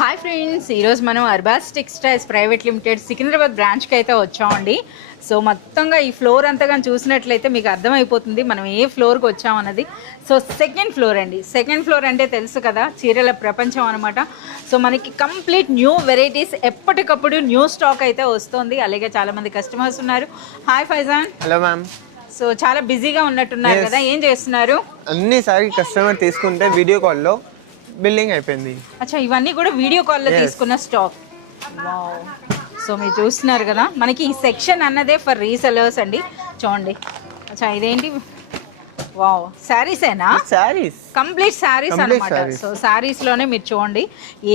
Hi friends, ఈరోజు మనం Arbaz textiles private limited Secunderabad బ్రాంచ్కి అయితే వచ్చామండి. సో మొత్తంగా ఈ ఫ్లోర్ అంతా కానీ చూసినట్లయితే మీకు అర్థమైపోతుంది మనం ఏ ఫ్లోర్కి వచ్చామన్నది. సో సెకండ్ ఫ్లోర్ అండి. సెకండ్ ఫ్లోర్ అంటే తెలుసు కదా, చీరల ప్రపంచం అనమాట. సో మనకి కంప్లీట్ న్యూ వెరైటీస్ ఎప్పటికప్పుడు న్యూ స్టాక్ అయితే వస్తుంది. అలాగే చాలామంది కస్టమర్స్ ఉన్నారు. Hi Faizan. Hello ma'am. So చాలా బిజీగా ఉన్నట్టున్నారు కదా, ఏం చేస్తున్నారు? అన్నిసారి కస్టమర్ తీసుకుంటే వీడియో కాల్లో బిల్లింగ్ అయిపోయింది. అచ్చా, ఇవన్నీ కూడా వీడియో కాల్లో తీసుకున్న స్టాక్. వావ్. సో మీరు చూస్తున్నారు కదా, మనకి ఈ సెక్షన్ అన్నదే ఫర్ రీసెలర్స్ అండి. చూడండి. అచ్చా, ఇదేంటి? వావ్, శారీసేనా? శారీస్, కంప్లీట్ శారీస్ అనమాట. సో శారీస్ లోనే మీరు చూడండి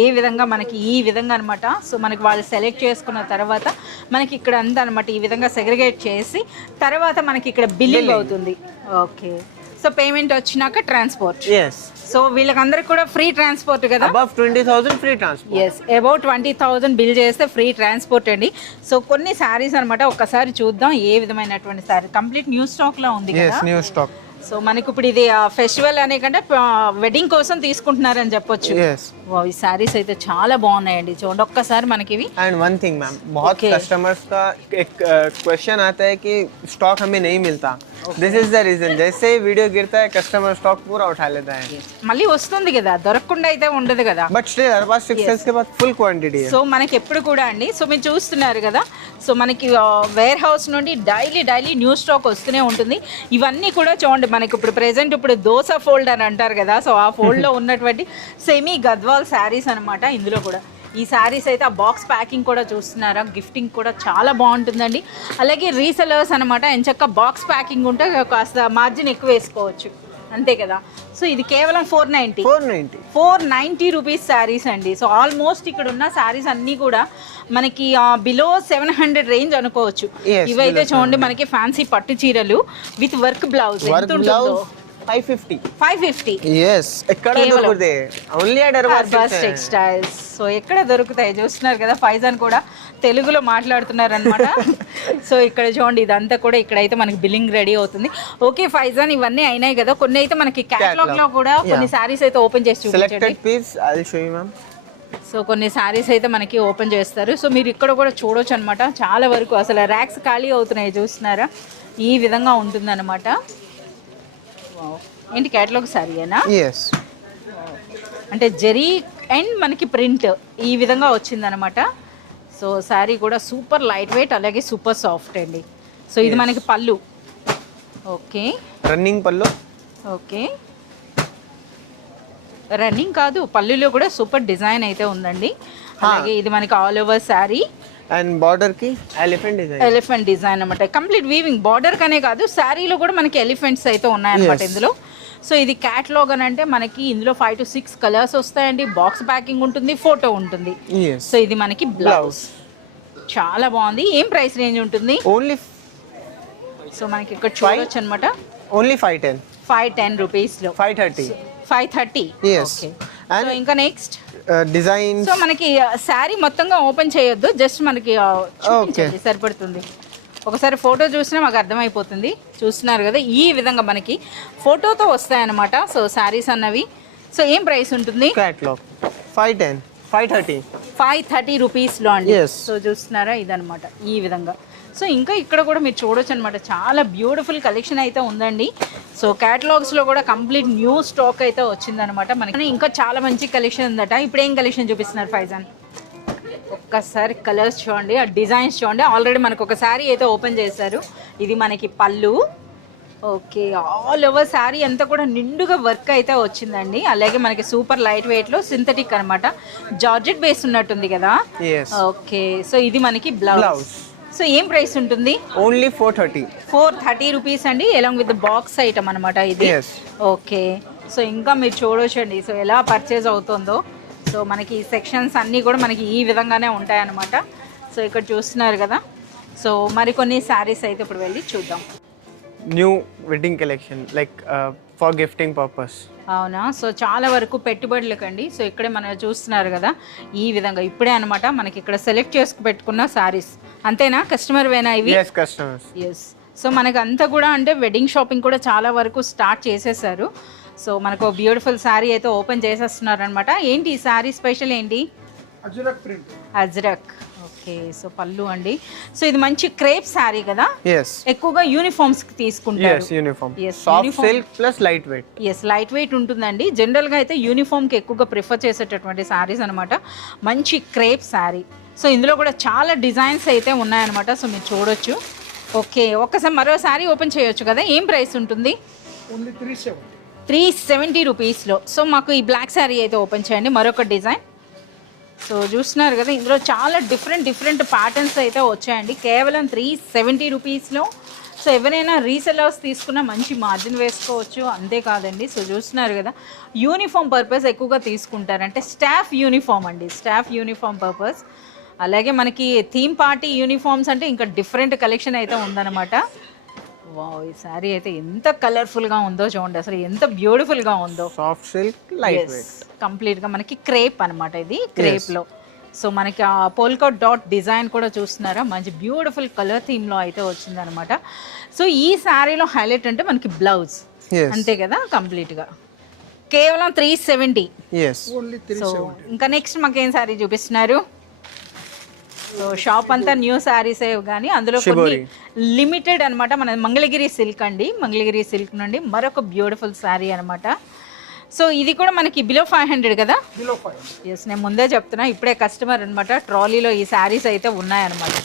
ఏ విధంగా మనకి ఈ విధంగా అనమాట. సో మనకి వాళ్ళు సెలెక్ట్ చేసుకున్న తర్వాత మనకి ఇక్కడ అంతా అనమాట ఈ విధంగా సెగ్రిగేట్ చేసి తర్వాత మనకి ఇక్కడ బిల్లింగ్ అవుతుంది. ఓకే. సో పేమెంట్ వచ్చినాక ట్రాన్స్పోర్ట్. సో వీళ్ళకందరికి కూడా ఫ్రీ ట్రాన్స్పోర్ట్ కదా. Above 20,000 free transport. Yes, about 20,000 bill చేస్తే ఫ్రీ ట్రాన్స్పోర్ట్ అండి. సో కొన్ని శారీస్ అనమాట, ఒక్కసారి చూద్దాం ఏ విధమైనటువంటి శారీ. కంప్లీట్ న్యూ స్టాక్ లో ఉంది కదా. New stock. సో మనకి ఇప్పుడు ఇది ఫెస్టివల్ అనే కంటే వెడ్డింగ్ కోసం తీసుకుంటున్నారని చెప్పొచ్చు. ఈ శారీస్ అయితే చాలా బాగున్నాయండి. చూడండి ఒక్కసారి మనకి ఇవి. एंड वन थिंग मैम, बहुत कस्टमर्स का एक क्वेश्चन आता है कि स्टॉक हमें नहीं मिलता. This is the reason. जैसे ही वीडियो गिरता है कस्टमर स्टॉक पूरा उठा लेता है. మళ్ళీ వస్తుంది కదా, దొరకకుండా అయితే ఉండదు కదా. But still her pass textiles के पास फुल क्वांटिटी है. సో మనకి ఎప్పుడు కూడా అండి, సో మీరు చూస్తున్నారు కదా, సో మనకి వేర్ హౌస్ నుండి డైలీ న్యూ స్టాక్ వస్తూనే ఉంటుంది. ఇవన్నీ కూడా చూడండి మనకి ఇప్పుడు ప్రెసెంట్ ఇప్పుడు దోసా ఫోల్డ్ అని అంటారు కదా. సో ఆ ఫోల్డ్లో ఉన్నటువంటి సెమీ గద్వాల్ శారీస్ అనమాట. ఇందులో కూడా ఈ శారీస్ అయితే ఆ బాక్స్ ప్యాకింగ్ కూడా చూస్తున్నారా, గిఫ్టింగ్ కూడా చాలా బాగుంటుందండి. అలాగే రీసెలర్స్ అనమాట, ఎంచక్క బాక్స్ ప్యాకింగ్ ఉంటే కాస్త మార్జిన్ ఎక్కువ వేసుకోవచ్చు, అంతే కదా. సో ఇది కేవలం 490 రూపీస్ శారీస్ అండి. సో ఆల్మోస్ట్ ఇక్కడ ఉన్న శారీస్ అన్నీ కూడా మనకి బిలో 700 రేంజ్ అనుకోవచ్చు. ఇవైతే చూడండి మనకి ఫ్యాన్సీ పట్టు చీరలు విత్ వర్క్ బ్లౌజ్. ఎంత ఉంటుందో? 550. yes ఎక్కడ దొరుకుతాయి? Only at Arbaz textiles. So ఎక్కడ దొరుకుతాయి చూస్తున్నారు కదా, ఫైజాన్ కూడా తెలుగులో మాట్లాడుతున్నారు అనమాట. సో ఇక్కడ చూడండి ఇదంతా కూడా ఇక్కడైతే మనకి బిల్లింగ్ రెడీ అవుతుంది. ఓకే ఫైజాన్, ఇవన్నీ అయినాయి కదా, కొన్ని అయితే మనకి క్యాటలాగ్ లో కూడా కొన్ని శారీస్ అయితే ఓపెన్ చేసి చూపించండి. సో కొన్ని శారీస్ అయితే మనకి ఓపెన్ చేస్తారు. సో మీరు ఇక్కడ కూడా చూడొచ్చు అనమాట. చాలా వరకు అసలు ర్యాక్స్ ఖాళీ అవుతున్నాయి చూస్తున్నారా, ఈ విధంగా ఉంటుంది అనమాట. ఏంటి క్యాటలాగ్ శారీయేనా? అంటే జరీ అండ్ మనకి ప్రింట్ ఈ విధంగా వచ్చిందనమాట. సో శారీ కూడా సూపర్ లైట్ వెయిట్, అలాగే సూపర్ సాఫ్ట్ అండి. సో ఇది మనకి పళ్ళు. ఓకే, రన్నింగ్ పళ్ళు. ఓకే, రన్నింగ్ కాదు, పళ్ళులో కూడా సూపర్ డిజైన్ అయితే ఉందండి. అలాగే ఇది మనకి all over sari and border కి ఎలిఫెంట్ డిజైన్ అన్నమాట. కంప్లీట్ వీవింగ్ బార్డర్ కనే కాదు, శారీలో కూడా మనకి ఎలిఫెంట్స్ అయితే ఉన్నాయన్నమాట ఇందులో. సో ఇది క్యాటలాగ్ అని అంటే మనకి ఇందులో 5 to 6 కలర్స్ వస్తాయండి. బాక్స్ ప్యాకింగ్ ఉంటుంది, ఫోటో ఉంటుంది. సో ఇది మనకి బ్లౌజ్. చాలా బాగుంది. ఏం ప్రైస్ రేంజ్ ఉంటుంది? ఓన్లీ, సో మనకి ఇక్కడ చూడొచ్చు అనమాట, ఓన్లీ 510 రూపీస్ లో 530. ఓకే. సో ఇంకా నెక్స్ట్ డిజైన్. సో మనకి శారీ మొత్తంగా ఓపెన్ చేయొద్దు, జస్ట్ మనకి చూపించండి సరిపడుతుంది. ఒకసారి ఫోటో చూసినా మాకు అర్థమైపోతుంది. చూస్తున్నారు కదా, ఈ విధంగా మనకి ఫోటోతో వస్తాయన్నమాట. సో శారీస్ అన్నవి. సో ఏం ప్రైస్ ఉంటుంది? క్యాటలాగ్ 530 రూపీస్లో అండి. సో చూస్తున్నారా, ఇదనమాట ఈ విధంగా. సో ఇంకా ఇక్కడ కూడా మీరు చూడొచ్చు అనమాట, చాలా బ్యూటిఫుల్ కలెక్షన్ అయితే ఉందండి. సో క్యాటలాగ్స్లో కూడా కంప్లీట్ న్యూ స్టాక్ అయితే వచ్చిందనమాట మనకి. ఇంకా చాలా మంచి కలెక్షన్ ఉందట. ఇప్పుడు ఏం కలెక్షన్ చూపిస్తున్నారు ఫైజాన్? ఒక్కసారి కలర్స్ చూడండి, ఆ డిజైన్స్ చూడండి. ఆల్రెడీ మనకు ఒక శారీ అయితే ఓపెన్ చేశారు. ఇది మనకి పళ్ళు. ఓకే, ఆల్ ఓవర్ శారీ అంతా కూడా నిండుగా వర్క్ అయితే వచ్చిందండి. అలాగే మనకి సూపర్ లైట్ వెయిట్లో సింథటిక్ అనమాట, జార్జెట్ బేస్ ఉన్నట్టుంది కదా. ఓకే, సో ఇది మనకి బ్లౌజ్. సో ఏం ప్రైస్ ఉంటుంది? ఓన్లీ 430 రూపీస్ అండి, అలాంగ్ విత్ బాక్స్ ఐటమ్ అనమాట ఇది. ఓకే. సో ఇంకా మీరు చూడొచ్చండి, సో ఎలా పర్చేజ్ అవుతుందో. సో మనకి సెక్షన్స్ అన్నీ కూడా మనకి ఈ విధంగానే ఉంటాయన్నమాట. సో ఇక్కడ చూస్తున్నారు కదా. సో మరికొన్ని శారీస్ అయితే ఇప్పుడు వెళ్ళి చూద్దాం. New wedding collection like for gifting purpose. అవునా? సో చాలా వరకు పెట్టుబడులకండి. సో ఇక్కడే మనం చూస్తున్నారు కదా, ఈ విధంగా ఇప్పుడే అనమాట మనకి ఇక్కడ సెలెక్ట్ చేసుకు పెట్టుకున్న శారీస్. అంతేనా? కస్టమర్ వేనా ఇవి? ఎస్. సో మనకు అంతా కూడా అంటే వెడ్డింగ్ షాపింగ్ కూడా చాలా వరకు స్టార్ట్ చేసేసారు. సో మనకు బ్యూటిఫుల్ శారీ అయితే ఓపెన్ చేసేస్తున్నారు అనమాట. ఏంటి ఈ శారీ స్పెషల్ ఏంటి? Ajrak print. Ajrak. Okay, so పళ్ళు అండి. సో ఇది మంచి క్రేప్ శారీ కదా, yes ఎక్కువగా యూనిఫామ్స్ కి తీసుకుంటారు. yes uniform Yes, soft uniform. silk plus light weight. Yes, light weight ఉంటుందండి. జనరల్గా అయితే యూనిఫామ్కి ఎక్కువగా ప్రిఫర్ చేసేటటువంటి శారీస్ అనమాట. మంచి క్రేప్ శారీ. సో ఇందులో కూడా చాలా డిజైన్స్ అయితే ఉన్నాయన్నమాట. సో మీరు చూడొచ్చు. ఓకే, ఒక్కసారి మరో శారీ ఓపెన్ చేయొచ్చు కదా. ఏం ప్రైస్ ఉంటుంది? ఓన్లీ 370. 370 రూపీస్లో. సో మాకు ఈ బ్లాక్ శారీ అయితే ఓపెన్ చేయండి. మరొక డిజైన్. సో చూస్తున్నారు కదా, ఇందులో చాలా డిఫరెంట్ ప్యాటర్న్స్ అయితే వచ్చాయండి. కేవలం 370 రూపీస్లో. సో ఎవరైనా రీసెలర్స్ తీసుకున్న మంచి మార్జిన్ వేసుకోవచ్చు. అంతేకాదండి, సో చూస్తున్నారు కదా, యూనిఫామ్ పర్పస్ ఎక్కువగా తీసుకుంటారు. అంటే స్టాఫ్ యూనిఫామ్ అండి, స్టాఫ్ యూనిఫామ్ పర్పస్. అలాగే మనకి థీమ్ పార్టీ యూనిఫామ్స్ అంటే ఇంకా డిఫరెంట్ కలెక్షన్ అయితే ఉందన్నమాట. వావ్, ఈ శారీ అయితే ఎంత కలర్ఫుల్గా ఉందో చూడండి, అసలు ఎంత బ్యూటిఫుల్గా ఉందో. soft silk light weight. కంప్లీట్గా మనకి క్రేప్ అనమాట. ఇది క్రేప్లో. సో మనకి ఆ పోల్కా డాట్ డిజైన్ కూడా చూస్తున్నారా, మంచి బ్యూటిఫుల్ కలర్ థీమ్లో అయితే వచ్చిందనమాట. సో ఈ శారీలో హైలైట్ అంటే మనకి బ్లౌజ్, yes అంతే కదా, కంప్లీట్గా కేవలం 370. yes only so 370. ఇంకా నెక్స్ట్ మాకేం శారీ చూపిస్తున్నారు? సో షాప్ అంతా న్యూ శారీసే, కానీ అందులో కొన్ని లిమిటెడ్ అనమాట. మన మంగళగిరి సిల్క్ అండి, మంగళగిరి సిల్క్ నుండి మరొక బ్యూటిఫుల్ శారీ అనమాట. సో ఇది కూడా మనకి బిలో 500 కదా. బిలో 5. ఎస్, నేను ముందే చెప్తున్నా, ఇప్పుడే కస్టమర్ అనమాట ట్రాలీలో ఈ శారీస్ అయితే ఉన్నాయన్నమాట.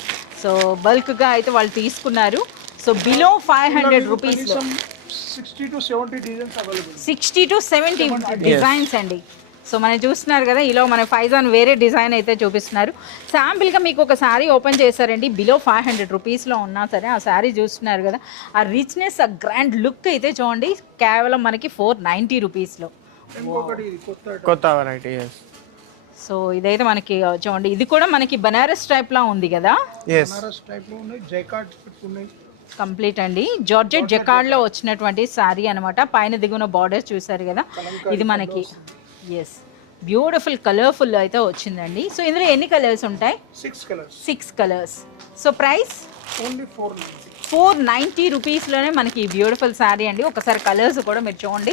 సో బల్క్గా అయితే వాళ్ళు తీసుకున్నారు. సో బిలో 500 రూపీస్లో 60 to 70 designs available. 60 to 70 designs అండి. సో మనం చూస్తున్నారు కదా, ఇలా మన ఫైజాన్ వేరే డిజైన్ అయితే చూపిస్తున్నారు. శాంపిల్గా మీకు ఒక శారీ ఓపెన్ చేశారండి, బిలో 500 రూపీస్లో ఉన్నా సరే ఆ శారీ చూస్తున్నారు కదా, ఆ రిచ్నెస్, ఆ గ్రాండ్ లుక్ అయితే చూడండి, కేవలం మనకి 490 రూపీస్లో. ఇంకొకటి కొత్త variety. yes సో ఇదైతే మనకి చూడండి, ఇది కూడా మనకి బనారస్ టైప్లా ఉంది కదా. yes బనారస్ టైప్ లో ఉన్నాయి, జైకార్డ్ ఉన్నాయి. కంప్లీట్ అండి, జార్జెట్ జకార్డ్లో వచ్చినటువంటి శారీ అనమాట. పైన దిగున బార్డర్ చూసారు కదా, ఇది మనకి ఎస్ బ్యూటిఫుల్ కలర్ఫుల్ అయితే వచ్చిందండి. సో ఇందులో ఎన్ని కలర్స్ ఉంటాయి? 6 colours. 6 colours. So price only 490. 490 రూపీస్లోనే మనకి ఈ బ్యూటిఫుల్ శారీ అండి. ఒకసారి కలర్స్ కూడా మీరు చూడండి,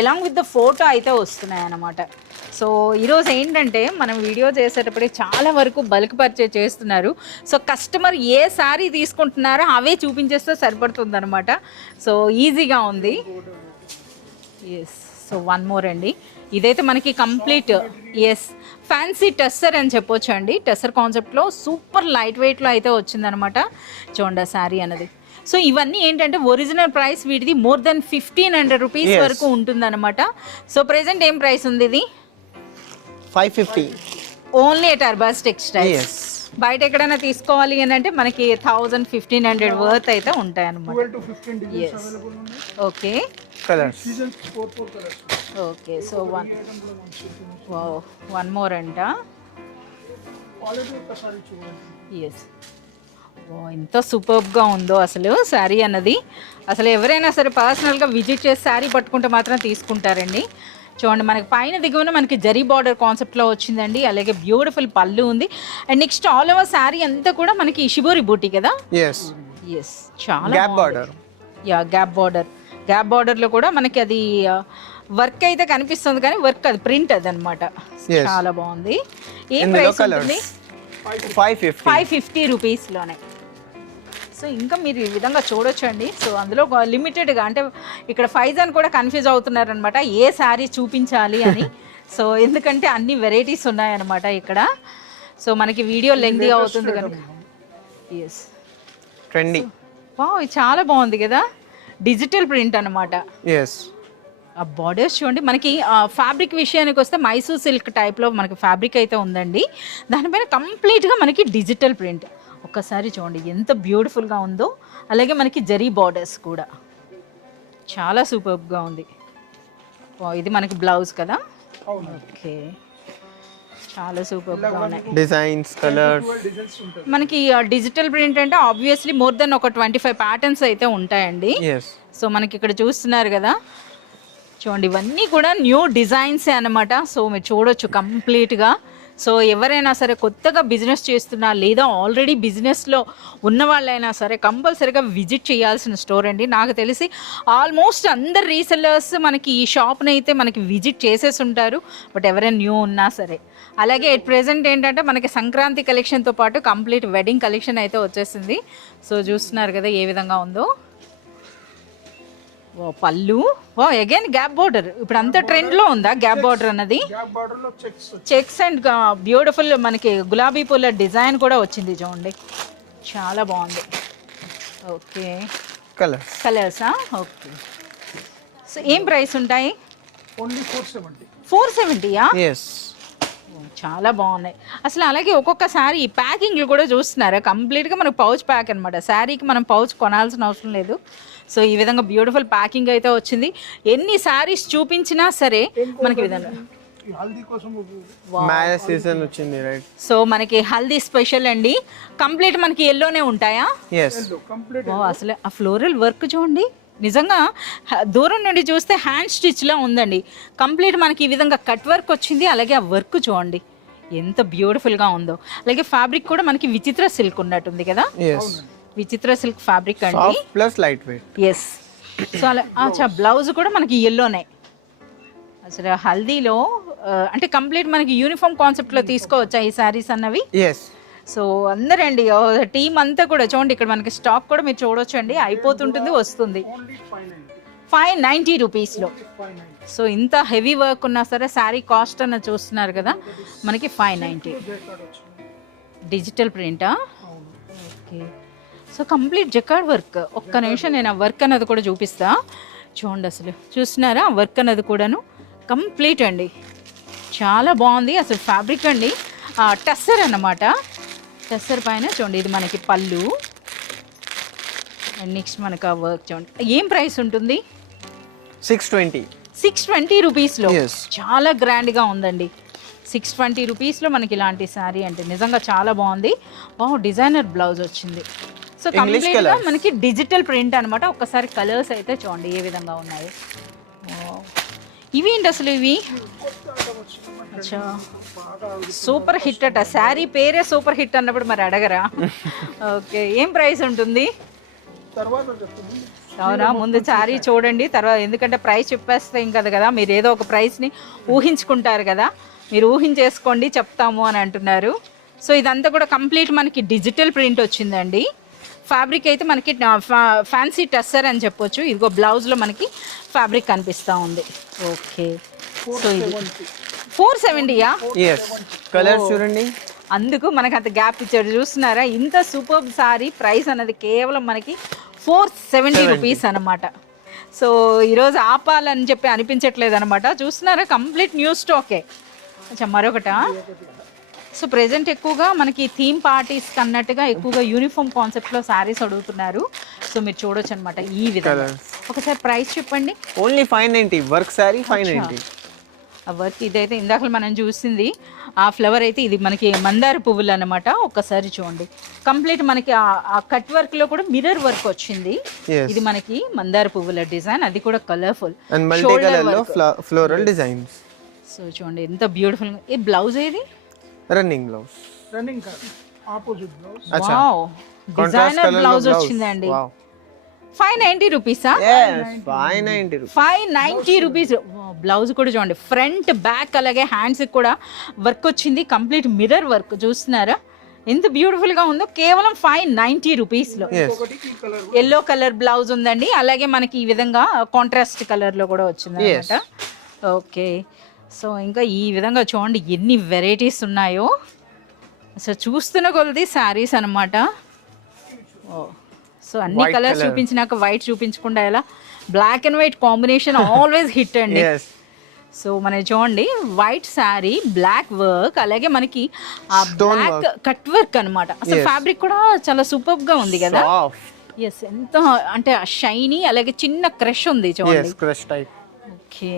ఎలాంగ్ విత్ ద ఫోటో అయితే వస్తున్నాయి అన్నమాట. సో ఈరోజు ఏంటంటే మనం వీడియో చేసేటప్పుడే చాలా వరకు బల్క్ పర్చేజ్ చేస్తున్నారు. సో కస్టమర్ ఏ శారీ తీసుకుంటున్నారో అవే చూపించేస్తే సరిపడుతుంది అనమాట. సో ఈజీగా ఉంది. ఎస్, సో వన్ మోర్ అండి, ఇదైతే మనకి కంప్లీట్ ఎస్ ఫ్యాన్సీ టెస్సర్ అని చెప్పొచ్చు అండి. టెస్సర్ కాన్సెప్ట్లో సూపర్ లైట్ వెయిట్లో అయితే వచ్చిందనమాట. చూడండి శారీ అన్నది. సో ఇవన్నీ ఏంటంటే ఒరిజినల్ ప్రైస్ వీటిది మోర్ దెన్ 1500 రూపీస్ వరకు ఉంటుందన్నమాట. సో ప్రెసెంట్ ఏం ప్రైస్ ఉంది ఇది? 550. Only at Arbaaz textiles. బయట ఎక్కడైనా తీసుకోవాలి అని అంటే మనకి 1000-1500 వర్త్ అయితే ఉంటాయి అనమాట. 12 to 15 డిజైన్స్ అవైలబుల్ ఉన్నాయి. Okay, colours season 4 colours. Okay. So one more అంట. క్వాలిటీ ఒకసారి చూడండి. ఎస్, ఎంత సూపర్గా ఉందో అసలు శారీ అన్నది. అసలు ఎవరైనా సరే పర్సనల్గా విజిట్ చేసి శారీ పట్టుకుంటే మాత్రం తీసుకుంటారండి. చూడండి, మనకి పైన దిగువన మనకి జరీ బార్డర్ కాన్సెప్ట్లో వచ్చిందండి. అలాగే బ్యూటిఫుల్ పళ్ళు ఉంది. And next all over sari అంతా కూడా మనకి షిబోరి బూటీ కదా. yes ఎస్, చాలా gap border. Yeah, gap border. Gap బార్డర్లో కూడా మనకి అది వర్క్ అయితే కనిపిస్తుంది, కానీ వర్క్ అది ప్రింట్ అది అనమాట. చాలా బాగుంది. ఏం ప్రైస్ ఉంటుంది? 550. 550 రూపీస్లోనే. సో ఇంకా మీరు ఈ విధంగా చూడొచ్చండి. సో అందులో లిమిటెడ్గా, అంటే ఇక్కడ ఫైజాన్ కూడా కన్ఫ్యూజ్ అవుతున్నారనమాట ఏ శారీ చూపించాలి అని. సో ఎందుకంటే అన్ని వెరైటీస్ ఉన్నాయన్నమాట ఇక్కడ. సో మనకి వీడియో లెంగ్తీ అవుతుంది కనుక. Yes, trendy. వావ్, ఇది చాలా బాగుంది కదా, డిజిటల్ ప్రింట్ అనమాట. yes ఆ బార్డర్స్ చూడండి. మనకి ఫ్యాబ్రిక్ విషయానికి వస్తే మైసూర్ సిల్క్ టైప్లో మనకి ఫ్యాబ్రిక్ అయితే ఉందండి. దానిపైన కంప్లీట్గా మనకి డిజిటల్ ప్రింట్. ఒక్కసారి చూడండి ఎంత బ్యూటిఫుల్గా ఉందో. అలాగే మనకి జరీ బార్డర్స్ కూడా చాలా సూపర్గా ఉంది. ఇది మనకి బ్లౌజ్ కదా. ఓకే, చాలా సూపర్గా ఉన్నాయి డిజైన్స్, కలర్స్. డిజైన్స్ ఉంటాయి. మనకి డిజిటల్ ప్రింట్ అంటే ఆబ్వియస్లీ మోర్ దెన్ ఒక 25 ప్యాటర్న్స్ అయితే ఉంటాయండి. yes సో మనకి ఇక్కడ చూస్తున్నారు కదా, చూడండి ఇవన్నీ కూడా న్యూ డిజైన్సే అనమాట. సో మీరు చూడొచ్చు కంప్లీట్గా. సో ఎవరైనా సరే కొత్తగా బిజినెస్ చేస్తున్నా లేదా ఆల్రెడీ బిజినెస్లో ఉన్న వాళ్ళైనా సరే కంపల్సరీగా విజిట్ చేయాల్సిన స్టోర్ అండి. నాకు తెలిసి ఆల్మోస్ట్ అందరు రీసెల్లర్స్ మనకి ఈ షాప్ని అయితే మనకి విజిట్ చేసేసి ఉంటారు, బట్ ఎవరైనా న్యూ ఉన్నా సరే. అలాగే ఎట్ ప్రెజెంట్ ఏంటంటే మనకి సంక్రాంతి కలెక్షన్తో పాటు కంప్లీట్ వెడ్డింగ్ కలెక్షన్ అయితే వచ్చేసింది. సో చూస్తున్నారు కదా ఏ విధంగా ఉందో. పళ్ళు అగైన్ గ్యాప్ బార్డర్, ఇప్పుడు అంత ట్రెండ్లో ఉందా గ్యాప్ బార్డర్ అన్నది? గ్యాప్ బార్డర్ లో చెక్స్ చెక్స్ అండ్ బ్యూటిఫుల్ మనకి గులాబీ పూల డిజైన్ కూడా వచ్చింది చూడండి, చాలా బాగుంది. ఓకే కలర్సా? ఓకే. సో ఏం ప్రైస్ ఉంటాయి? ఓన్లీ 470. 470యా? yes చాలా బాగున్నాయి అసలు. అలాగే ఒక్కొక్క శారీ ప్యాకింగ్లు కూడా చూస్తున్నారా, కంప్లీట్గా మనకు పౌచ్ ప్యాక్ అనమాట. శారీకి మనం పౌచ్ కొనాల్సిన అవసరం లేదు. సో ఈ విధంగా బ్యూటిఫుల్ ప్యాకింగ్ అయితే వచ్చింది. ఎన్ని శారీస్ చూపించినా సరే మనకి విధంగా హల్దీ కోసం మ్యారేజ్ సీజన్ వచ్చింది రైట్. సో మనకి హల్దీ స్పెషల్ అండి. కంప్లీట్ మనకి ఎల్లోనే ఉంటాయా? yes complete. అసలు ఆ ఫ్లోరల్ వర్క్ చూడండి, నిజంగా దూరం నుండి చూస్తే హ్యాండ్ స్టిచ్లా ఉందండి. కంప్లీట్ మనకి ఈ విధంగా కట్ వర్క్ వచ్చింది. అలాగే ఆ వర్క్ చూడండి ఎంత బ్యూటిఫుల్గా ఉందో. అలాగే ఫ్యాబ్రిక్ కూడా మనకి విచిత్ర సిల్క్ ఉన్నట్టుంది కదా, yes విచిత్ర సిల్క్ ఫ్యాబ్రిక్ అండి. soft plus light weight. Yes. So అలా బ్లౌజ్ కూడా మనకి ఎల్లోనే. అసలు హల్దీలో అంటే కంప్లీట్ మనకి యూనిఫామ్ కాన్సెప్ట్లో తీసుకోవచ్చా ఈ శారీస్ అన్నవి? yes సో అందరండి టీం అంతా కూడా చూడండి, ఇక్కడ మనకి స్టాక్ కూడా మీరు చూడొచ్చు అండి, అయిపోతుంటుంది వస్తుంది. 590 రూపీస్లో. సో ఇంత హెవీ వర్క్ ఉన్నా సరే శారీ కాస్ట్ అన్న చూస్తున్నారు కదా మనకి 590. డిజిటల్ ప్రింటా? Okay. So complete jacquard work. ఒక్క నిమిషం నేను ఆ వర్క్ అన్నది కూడా చూపిస్తా చూడండి. అసలు చూస్తున్నారా వర్క్ అన్నది కూడాను కంప్లీట్ అండి, చాలా బాగుంది అసలు. ఫ్యాబ్రిక్ అండి టస్సర్ అన్నమాట. టస్సర్ పైన చూడండి ఇది మనకి పళ్ళు. అండ్ నెక్స్ట్ మనకు ఆ వర్క్ చూడండి. ఏం ప్రైస్ ఉంటుంది? 620. 620 రూపీస్లో. Yes. చాలా గ్రాండ్గా ఉందండి. 620 రూపీస్లో మనకి ఇలాంటి శారీ అంటే నిజంగా చాలా బాగుంది. డిజైనర్ బ్లౌజ్ వచ్చింది. సో కంప్లీట్గా మనకి డిజిటల్ ప్రింట్ అనమాట. ఒక్కసారి కలర్స్ అయితే చూడండి ఏ విధంగా ఉన్నాయి. ఇవి ఏంటి అసలు ఇవి? అచ్చా సూపర్ హిట్ అట. శారీ పేరే సూపర్ హిట్ అన్నప్పుడు మరి అడగరా? ఓకే. ఏం ప్రైస్ ఉంటుంది? అవునా, ముందు శారీ చూడండి తర్వాత, ఎందుకంటే ప్రైస్ చెప్పేస్తే ఇంకా కదా మీరు ఏదో ఒక ప్రైస్ని ఊహించుకుంటారు కదా, మీరు ఊహించేసుకోండి చెప్తాము అని అంటున్నారు. సో ఇదంతా కూడా కంప్లీట్ మనకి డిజిటల్ ప్రింట్ వచ్చిందండి. ఫ్యాబ్రిక్ అయితే మనకి ఫ్యాన్సీ టస్సర్ అని చెప్పొచ్చు. ఇదిగో బ్లౌజ్లో మనకి ఫ్యాబ్రిక్ కనిపిస్తూ ఉంది. ఓకే. సో ఇది 470యా? yes కలర్ చూడండి, అందుకు మనకు అంత గ్యాప్ ఇచ్చాడు చూస్తున్నారా. ఇంత సూపర్ సారీ ప్రైస్ అన్నది కేవలం మనకి 470 రూపీస్ అనమాట. సో ఈరోజు ఆపాలని చెప్పి అనిపించట్లేదు అనమాట. చూస్తున్నారా కంప్లీట్ న్యూ స్టాకే. అచ్చా మరొకట. సో ప్రెజెంట్ ఎక్కువగా మనకి థీమ్ పార్టీస్ అన్నట్టుగా ఎక్కువగా యూనిఫామ్ కాన్సెప్ట్లో శారీస్ అడుగుతున్నారు. సో మీరు చూడొచ్చు అనమాట ఈ విధంగా. ఒకసారి ప్రైస్ చెప్పండి. Only 590 work sari 590. ఆ వర్క్ ఇదైతే ఇందాక మనం చూసింది ఆ ఫ్లవర్ అయితే ఇది మనకి మందార పువ్వులు అనమాట. ఒక్కసారి చూడండి కంప్లీట్ మనకి ఆ కట్ వర్క్ లో కూడా మిర్రర్ వర్క్ వచ్చింది. ఇది మనకి మందార పువ్వుల డిజైన్, అది కూడా కలర్ఫుల్ అండ్ మల్టీ కలర్ లో ఫ్లోరల్ డిజైన్స్. సో చూడండి ఎంత బ్యూటిఫుల్. ఈ బ్లౌజ్ ఏది? Running blouse. రన్నింగ్ కాదు, opposite blouse. Wow, designer blouse వచ్చిందండి. 590 రూపీసా? 590 రూపీస్. బ్లౌజ్ కూడా చూడండి ఫ్రంట్ బ్యాక్ అలాగే హ్యాండ్స్ కూడా వర్క్ వచ్చింది. కంప్లీట్ మిర్రర్ వర్క్ చూస్తున్నారా ఎంత బ్యూటిఫుల్ గా ఉందో. కేవలం 590 రూపీస్లో. ఎల్లో కలర్ బ్లౌజ్ ఉందండి. అలాగే మనకి ఈ విధంగా కాంట్రాస్ట్ కలర్ లో కూడా వచ్చింది అనమాట. ఓకే. సో ఇంకా ఈ విధంగా చూడండి ఎన్ని వెరైటీస్ ఉన్నాయో. అసలు చూస్తున్న కొలది శారీస్ అనమాట. సో అన్ని కలర్స్ చూపించినాక వైట్ చూపించకుండా ఎలా? Black and white combination always hit అండి. సో మనం చూడండి వైట్ శారీ బ్లాక్ వర్క్, అలాగే మనకి ఆ బ్లాక్ కట్ వర్క్ అనమాట. అసలు ఫ్యాబ్రిక్ కూడా చాలా సూపర్ గా ఉంది కదా. ఎస్, ఎంత అంటే షైనీ, అలాగే చిన్న క్రష్ ఉంది చూడండి. ఓకే,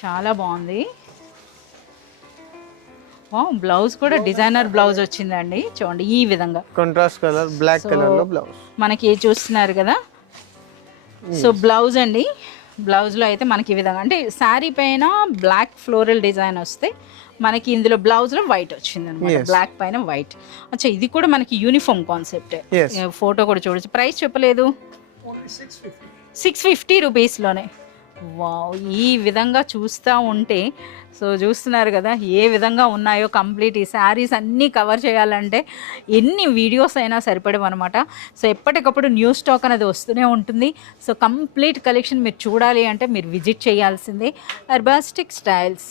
చాలా బాగుంది. బ్లౌజ్ కూడా డిజైనర్ బ్లౌజ్ వచ్చిందండి చూడండి ఈ విధంగా. కాంట్రాస్ట్ కలర్ బ్లాక్ కలర్ లో బ్లౌజ్ మనకి చూస్తున్నారు కదా. సో బ్లౌజ్ అండి, బ్లౌజ్లో అయితే మనకి ఈ విధంగా అంటే శారీ పైన బ్లాక్ ఫ్లోరల్ డిజైన్ వస్తే మనకి ఇందులో బ్లౌజ్లో వైట్ వచ్చింది అనమాట, బ్లాక్ పైన వైట్. అచ్చా, ఇది కూడా మనకి యూనిఫామ్ కాన్సెప్ట్. Yes. ఫోటో కూడా చూడొచ్చు. ప్రైస్ చెప్పలేదు, ఓన్లీ 650. 650 రూపీస్లోనే. వావ్, ఈ విధంగా చూస్తూ ఉంటే సో చూస్తున్నారు కదా ఏ విధంగా ఉన్నాయో. కంప్లీట్ ఈ శారీస్ అన్నీ కవర్ చేయాలంటే ఎన్ని వీడియోస్ అయినా సరిపడవన్నమాట. సో ఎప్పటికప్పుడు న్యూ స్టాక్ అనేది వస్తూనే ఉంటుంది. సో కంప్లీట్ కలెక్షన్ మీరు చూడాలి అంటే మీరు విజిట్ చేయాల్సిందే అర్బాస్టిక్ స్టైల్స్.